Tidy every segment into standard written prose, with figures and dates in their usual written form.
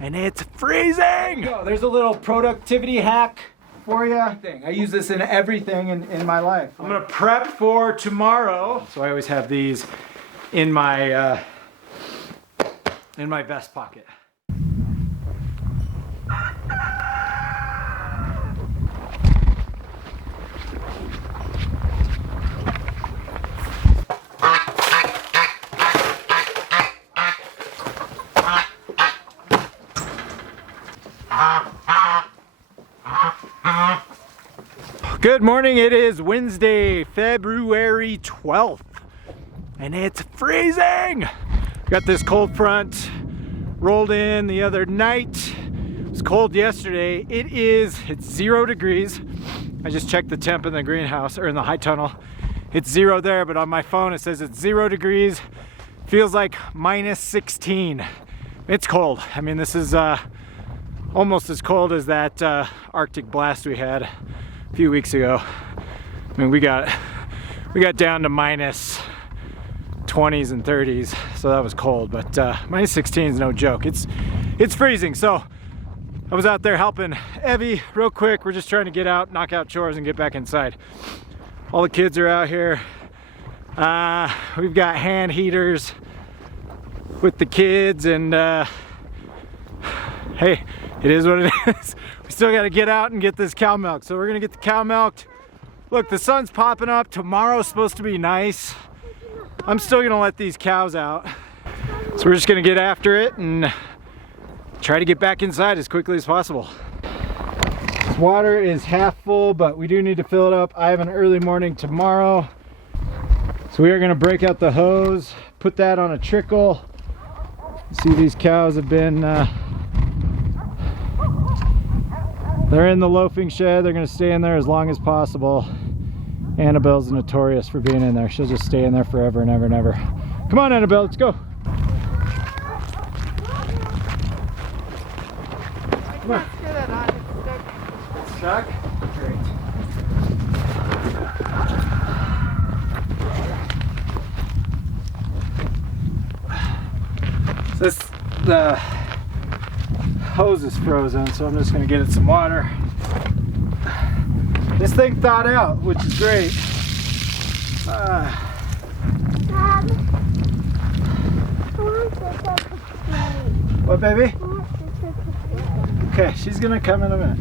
and it's freezing. So there's a little productivity hack for you. I use this in everything in my life. I'm gonna prep for tomorrow. So I always have these in my vest pocket. Good morning, it is Wednesday, February 12th, and it's freezing! Got this cold front rolled in the other night. It was cold yesterday. It's 0 degrees. I just checked the temp in the greenhouse, or in the high tunnel. It's 0 there, but on my phone it says it's 0 degrees. Feels like minus 16. It's cold. I mean, this is almost as cold as that Arctic blast we had a few weeks ago. I mean, we got down to minus 20s and 30s, so that was cold, but minus 16 is no joke. It's freezing. So I was out there helping Evie real quick. We're just trying to get out, knock out chores, and get back inside. All the kids are out here. We've got hand heaters with the kids, and hey, it is what it is. We still got to get out and get this cow milk. So we're gonna get the cow milked. Look, the sun's popping up. Tomorrow's supposed to be nice. I'm still gonna let these cows out. So we're just gonna get after it and try to get back inside as quickly as possible. This water is half full, but we do need to fill it up. I have an early morning tomorrow. So we are gonna break out the hose, put that on a trickle. See, these cows have been they're in the loafing shed. They're gonna stay in there as long as possible. Annabelle's notorious for being in there. She'll just stay in there forever and ever and ever. Come on, Annabelle, let's go. Come on. Screw that on. It's stuck. It's stuck? Great. The hose is frozen, so I'm just gonna get it some water. This thing thawed out, which is great. What, baby? Okay, she's gonna come in a minute.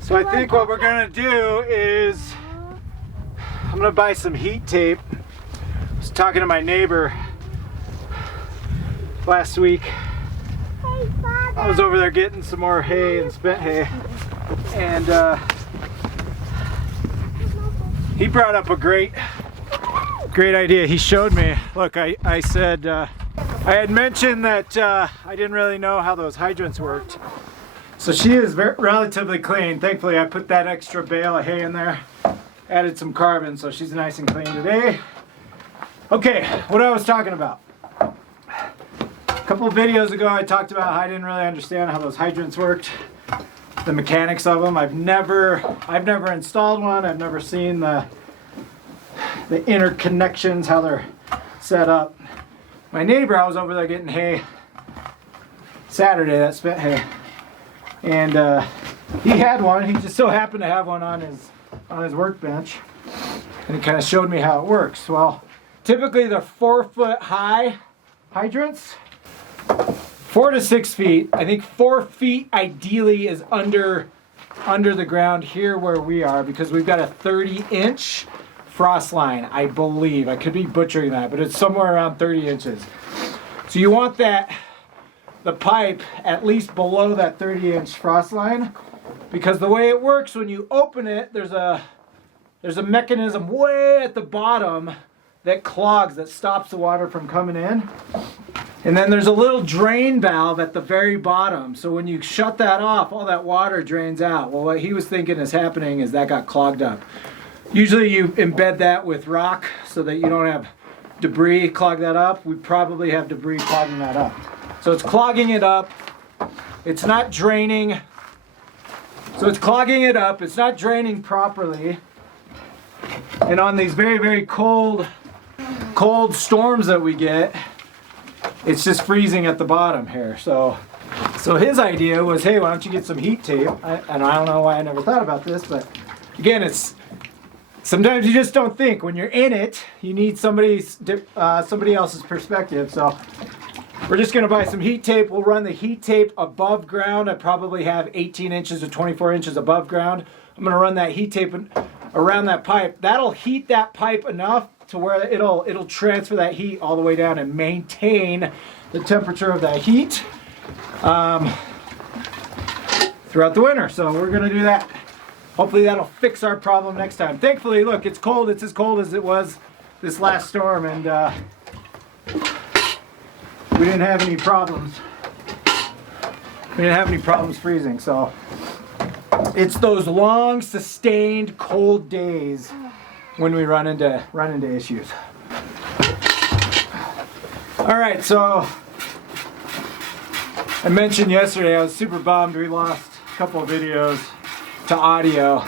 So I think what we're gonna do is I'm gonna buy some heat tape. I was talking to my neighbor last week. I was over there getting some more hay and spent hay, and he brought up a great idea. He showed me. Look, I said I had mentioned that I didn't really know how those hydrants worked. So she is relatively clean. Thankfully, I put that extra bale of hay in there, added some carbon, so she's nice and clean today. Okay, what I was talking about. A couple of videos ago, I talked about how I didn't really understand how those hydrants worked, the mechanics of them. I've never installed one. I've never seen the interconnections, how they're set up. My neighbor, I was over there getting hay Saturday, that spent hay, and he had one. He just so happened to have one on his workbench, and he kind of showed me how it works. Well, typically they're 4-foot high hydrants. 4 to 6 feet. I think 4 feet ideally is under the ground here where we are, because we've got a 30-inch frost line, I believe. I could be butchering that, but it's somewhere around 30 inches. So you want the pipe at least below that 30-inch frost line, because the way it works, when you open it, there's a mechanism way at the bottom that clogs, that stops the water from coming in. And then there's a little drain valve at the very bottom. So when you shut that off, all that water drains out. Well, what he was thinking is happening is that got clogged up. Usually you embed that with rock so that you don't have debris clog that up. We probably have debris clogging that up. So it's clogging it up. It's not draining. So it's clogging it up. It's not draining properly. And on these very, very cold storms that we get, it's just freezing at the bottom here. So his idea was, hey, why don't you get some heat tape? And I don't know why I never thought about this, but again, it's sometimes you just don't think. When you're in it, you need somebody else's perspective. So we're just going to buy some heat tape. We'll run the heat tape above ground. I probably have 18 inches to 24 inches above ground. I'm going to run that heat tape around that pipe. That'll heat that pipe enough to where it'll transfer that heat all the way down and maintain the temperature of that heat throughout the winter. So we're going to do that. Hopefully that'll fix our problem next time. Thankfully, look, it's cold. It's as cold as it was this last storm, and we didn't have any problems. We didn't have any problems freezing. So it's those long, sustained, cold days when we run into issues. All right, so I mentioned yesterday I was super bummed we lost a couple of videos to audio.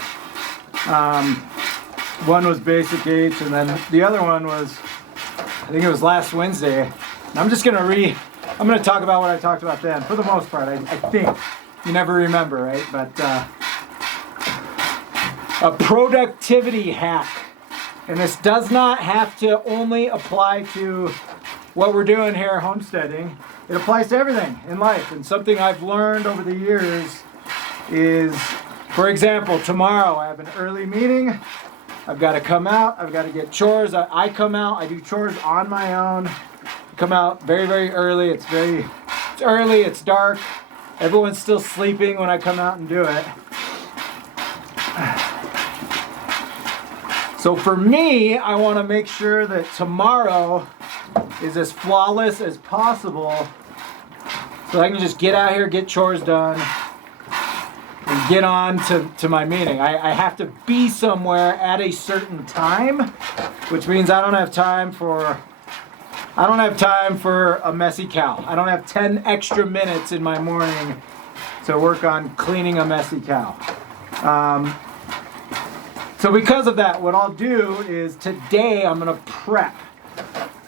One was Basic H, and then the other one was, I think it was last Wednesday. And I'm gonna talk about what I talked about then. For the most part, I think. You never remember, right? But a productivity hack. And this does not have to only apply to what we're doing here homesteading. It applies to everything in life. And something I've learned over the years is, for example, tomorrow I have an early meeting. I've got to come out. I've got to get chores. I come out. I do chores on my own. I come out very, very early. It's early. It's dark. Everyone's still sleeping when I come out and do it. So for me, I want to make sure that tomorrow is as flawless as possible, so I can just get out here, get chores done, and get on to my meeting. I have to be somewhere at a certain time, which means I don't have time for a messy cow. I don't have 10 extra minutes in my morning to work on cleaning a messy cow. So because of that, what I'll do is today I'm going to prep.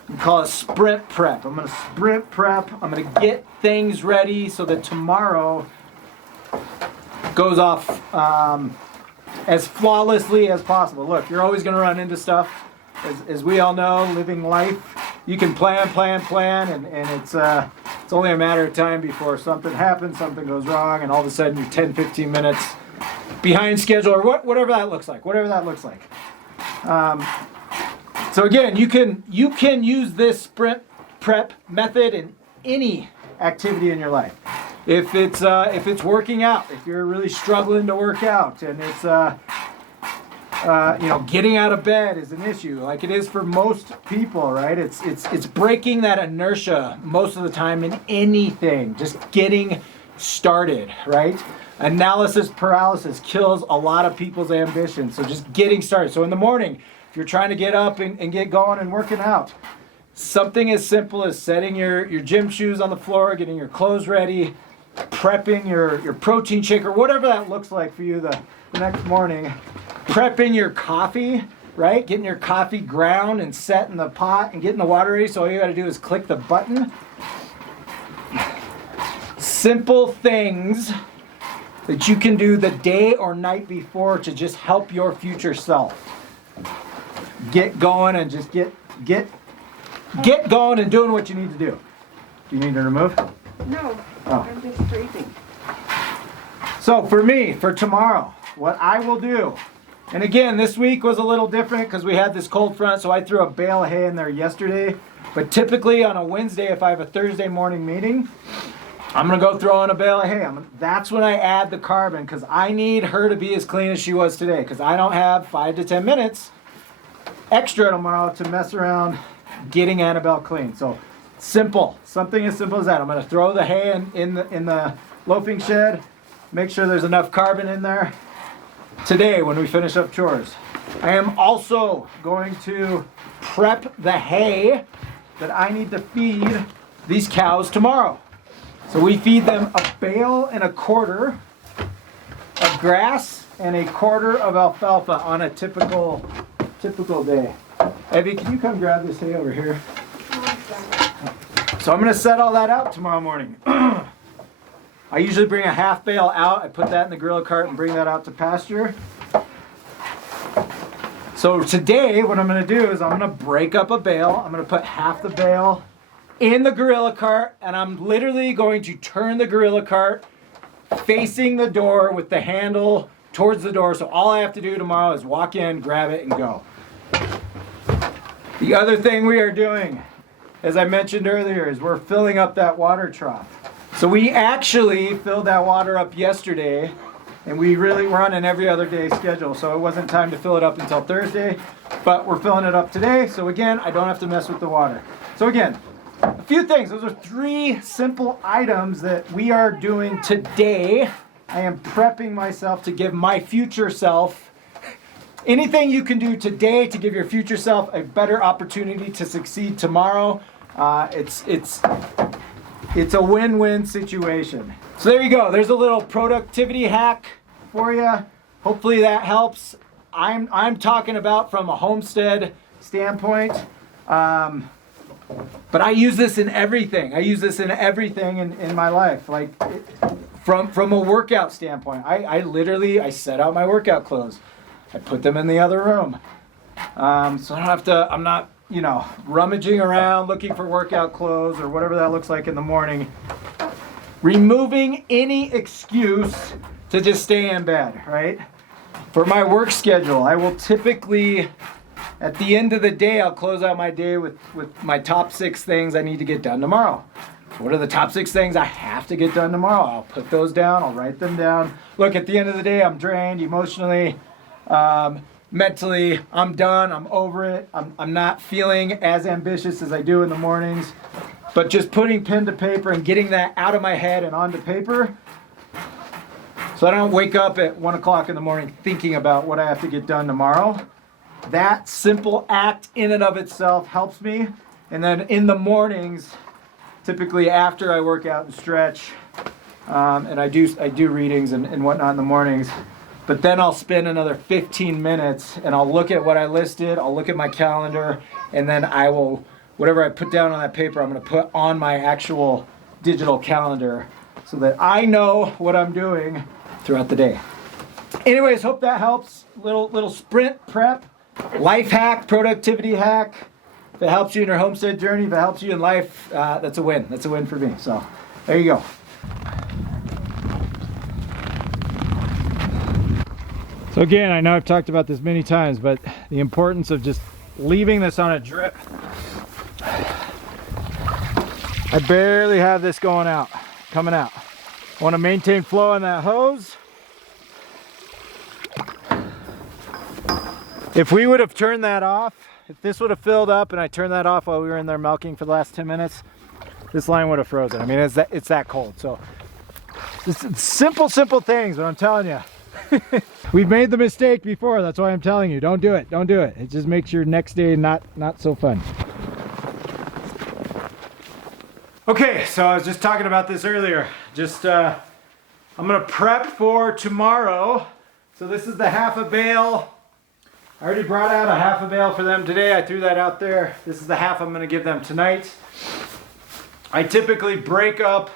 We call it sprint prep. I'm going to sprint prep. I'm going to get things ready so that tomorrow goes off as flawlessly as possible. Look, you're always going to run into stuff. As we all know, living life, you can plan, and it's only a matter of time before something happens, something goes wrong, and all of a sudden you're 10, 15 minutes behind schedule, or whatever that looks like. So again, you can use this sprint prep method in any activity in your life. If it's working out, if you're really struggling to work out, and it's getting out of bed is an issue, like it is for most people, right? It's breaking that inertia most of the time in anything, just getting started, right? Analysis paralysis kills a lot of people's ambition. So just getting started. So in the morning, if you're trying to get up and get going and working out, something as simple as setting your gym shoes on the floor, getting your clothes ready, prepping your protein shaker, whatever that looks like for you the next morning, prepping your coffee, right? Getting your coffee ground and set in the pot and getting the water ready. So all you got to do is click the button. Simple things that you can do the day or night before to just help your future self get going and just get going and doing what you need to do. Do you need to remove? No, Oh. I'm just freezing. So for me, for tomorrow, what I will do, and again, this week was a little different because we had this cold front, so I threw a bale of hay in there yesterday. But typically on a Wednesday, if I have a Thursday morning meeting, I'm going to go throw in a bale of hay. That's when I add the carbon, because I need her to be as clean as she was today, because I don't have 5 to 10 minutes extra tomorrow to mess around getting Annabelle clean. So simple, something as simple as that. I'm going to throw the hay in the loafing shed, make sure there's enough carbon in there today when we finish up chores. I am also going to prep the hay that I need to feed these cows tomorrow. So we feed them a bale and a quarter of grass and a quarter of alfalfa on a typical day. Evie, can you come grab this hay over here? So I'm gonna set all that out tomorrow morning. I usually bring a half bale out. I put that in the gorilla cart and bring that out to pasture. So today, what I'm gonna do is I'm gonna break up a bale. I'm gonna put half the bale in the gorilla cart, and I'm literally going to turn the gorilla cart facing the door with the handle towards the door. So all I have to do tomorrow is walk in, grab it, and go. The other thing we are doing, as I mentioned earlier, is we're filling up that water trough. So we actually filled that water up yesterday, and we're on an every other day schedule, so it wasn't time to fill it up until Thursday, but we're filling it up today, so again, I don't have to mess with the water. So again, a few things. Those are 3 simple items that we are doing today. I am prepping myself to give my future self anything you can do today to give your future self a better opportunity to succeed tomorrow. It's a win-win situation. So there you go. There's a little productivity hack for you. Hopefully that helps. I'm talking about from a homestead standpoint. But I use this in everything. I use this in everything in my life. Like from a workout standpoint, I literally set out my workout clothes. I put them in the other room. So I don't have to, I'm not, rummaging around looking for workout clothes or whatever that looks like in the morning. Removing any excuse to just stay in bed, right? For my work schedule, I will typically, at the end of the day, I'll close out my day with my top 6 things I need to get done tomorrow. What are the top 6 things I have to get done tomorrow? I'll put those down. I'll write them down. Look, at the end of the day, I'm drained emotionally, mentally. I'm done. I'm over it. I'm not feeling as ambitious as I do in the mornings. But just putting pen to paper and getting that out of my head and onto paper, so I don't wake up at 1 o'clock in the morning thinking about what I have to get done tomorrow. That simple act in and of itself helps me. And then in the mornings, typically after I work out and stretch, and I do readings and whatnot in the mornings, but then I'll spend another 15 minutes and I'll look at what I listed, I'll look at my calendar, and then I will, whatever I put down on that paper, I'm going to put on my actual digital calendar so that I know what I'm doing throughout the day. Anyways, hope that helps. Little sprint prep, life hack, productivity hack. If it helps you in your homestead journey, if it helps you in life, that's a win. That's a win for me. So there you go. So again, I know I've talked about this many times, but the importance of just leaving this on a drip. I barely have this coming out. I want to maintain flow on that hose. If we would have turned that off, if this would have filled up and I turned that off while we were in there milking for the last 10 minutes, this line would have frozen. I mean, it's that cold. So it's simple things, but I'm telling you, we've made the mistake before. That's why I'm telling you, don't do it. Don't do it. It just makes your next day not so fun. Okay, so I was just talking about this earlier. I'm gonna prep for tomorrow. So this is the half a bale. I already brought out a half a bale for them today. I threw that out there. This is the half I'm gonna give them tonight. I typically break up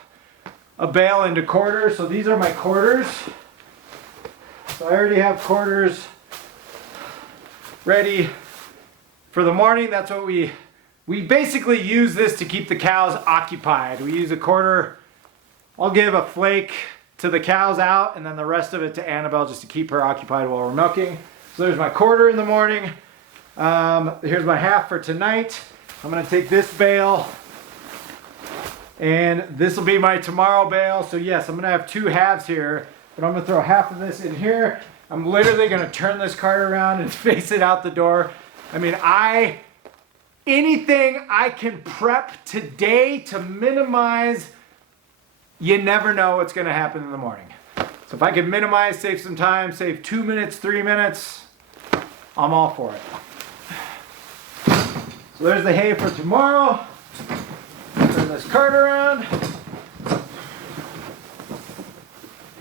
a bale into quarters. So these are my quarters. So I already have quarters ready for the morning. That's what we basically use this to keep the cows occupied. We use a quarter. I'll give a flake to the cows out and then the rest of it to Annabelle just to keep her occupied while we're milking. So there's my quarter in the morning. Here's my half for tonight. I'm gonna take this bale and this will be my tomorrow bale. So yes, I'm gonna have 2 halves here, but I'm gonna throw half of this in here. I'm literally gonna turn this cart around and face it out the door. I mean, anything I can prep today to minimize, you never know what's gonna happen in the morning. So if I can minimize, save some time, save 2 minutes, 3 minutes, I'm all for it. So there's the hay for tomorrow. Turn this cart around.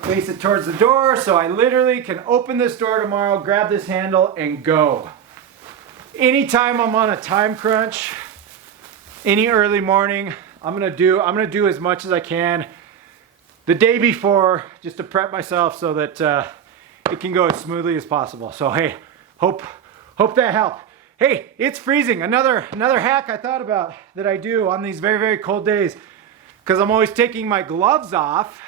Face it towards the door so I literally can open this door tomorrow, grab this handle, and go. Anytime I'm on a time crunch, any early morning, I'm gonna do as much as I can the day before, just to prep myself so that it can go as smoothly as possible. So hey, hope that helped. Hey, it's freezing. Another hack I thought about that I do on these very, very cold days, because I'm always taking my gloves off.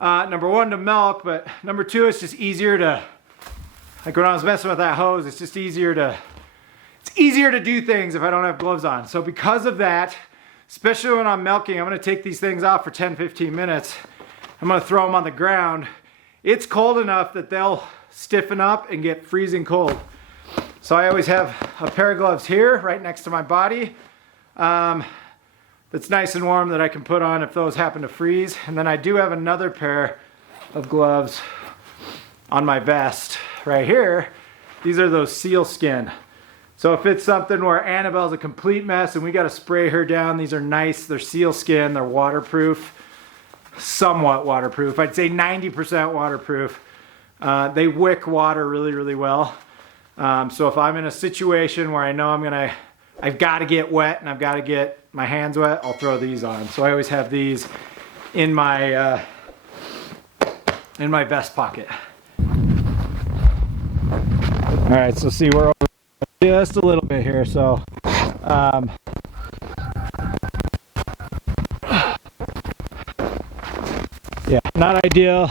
Number one, to milk, but number two, it's just easier to, like when I was messing with that hose, it's just easier to do things if I don't have gloves on. So because of that, especially when I'm milking, I'm gonna take these things off for 10-15 minutes. I'm gonna throw them on the ground. It's cold enough that they'll stiffen up and get freezing cold. So I always have a pair of gloves here right next to my body that's nice and warm that I can put on if those happen to freeze. And then I do have another pair of gloves on my vest right here. These are those seal skin. So if it's something where Annabelle's a complete mess and we got to spray her down, these are nice. They're seal skin, they're waterproof, somewhat waterproof. I'd say 90% waterproof. They wick water really, really well. So if I'm in a situation where I know I've got to get wet and I've got to get my hands wet, I'll throw these on. So I always have these in my vest pocket. All right, so see, we're over just a little bit here. So yeah, not ideal.